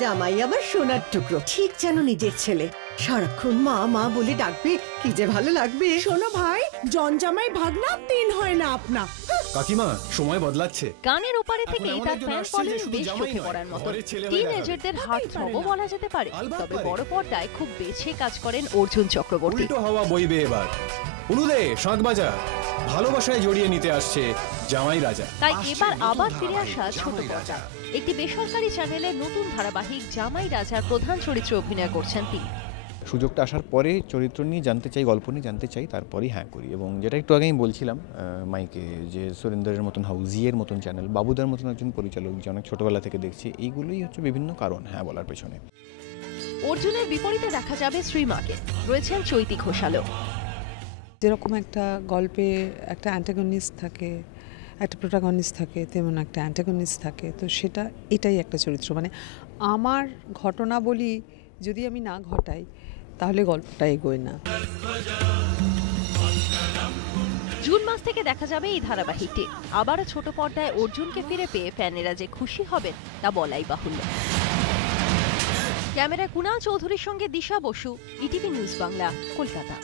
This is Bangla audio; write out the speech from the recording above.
জামাই আমার সোনার টুকরো, ঠিক যেন নিজের ছেলে। সারাক্ষণ মা মা বলে ডাকবে, কি যে ভালো লাগবে। শোনো ভাই, জনজামাই ভাগনা 3 হয় না আপনা। কাকিমা সময় বদলাচ্ছে। গানের ওপারে থেকেই তার ফ্যান ফলোইং বেশ চোখে পড়ার মতো। টিনেজারদের হার্ট থ্রবও বলা যেতে পারে। তবে বড় পর্দায় খুব বেছে কাজ করেন অর্জুন চক্রবর্তী। উল্টো হাওয়া বইবে এবার। উলুদে শাঁখ বাজা, ভালোবাসায় জড়িয়ে নিতে আসছে জামাই রাজা। তাই এবার আবার ফিরে আসা ছোট পর্দা। একটি বেসরকারি চ্যানেলের নতুন ধারাবাহিক জামাই রাজার প্রধান চরিত্রে অভিনয় করছেন তিনি। সুযোগটা আসার পরে চরিত্র নিয়ে জানতে চাই, গল্প নিয়ে জানতে চাই, তারপরেই হ্যাঁ করি। এবং যেটা একটু আগেই বলছিলাম মাইকে, যে সুরেন্দ্রের মতন হাউজিয়ের মতন চ্যানেল, বাবুদার মতন একজন পরিচালক যে অনেক ছোটবেলা থেকে দেখছি, এইগুলোই হচ্ছে বিভিন্ন কারণ হ্যাঁ বলার পেছনে। অর্জুনের বিপরীতে দেখা যাবে শ্রীমাকে, রয়েছেন চৈতি ঘোষালও। যেরকম একটা গল্পে একটা অ্যান্টাগনিস্ট থাকে, একটা প্রোটাগনিস্ট থাকে, তেমন একটা অ্যান্টাগনিস্ট থাকে। তো এটাই একটা চরিত্র, মানে আমার ঘটনা বলি যদি আমি না ঘটাই তাহলে গল্পটা এগোয় না। জুন মাস থেকে দেখা যাবে এই ধারাবাহিকটি। আবারও ছোট পর্দায় অর্জুনকে ফিরে পেয়ে ফ্যানেরা যে খুশি হবেন তা বলাই বাহুল্য। ক্যামেরায় কুণাল চৌধুরীর সঙ্গে দিশা বসু, ইটিভি নিউজ বাংলা, কলকাতা।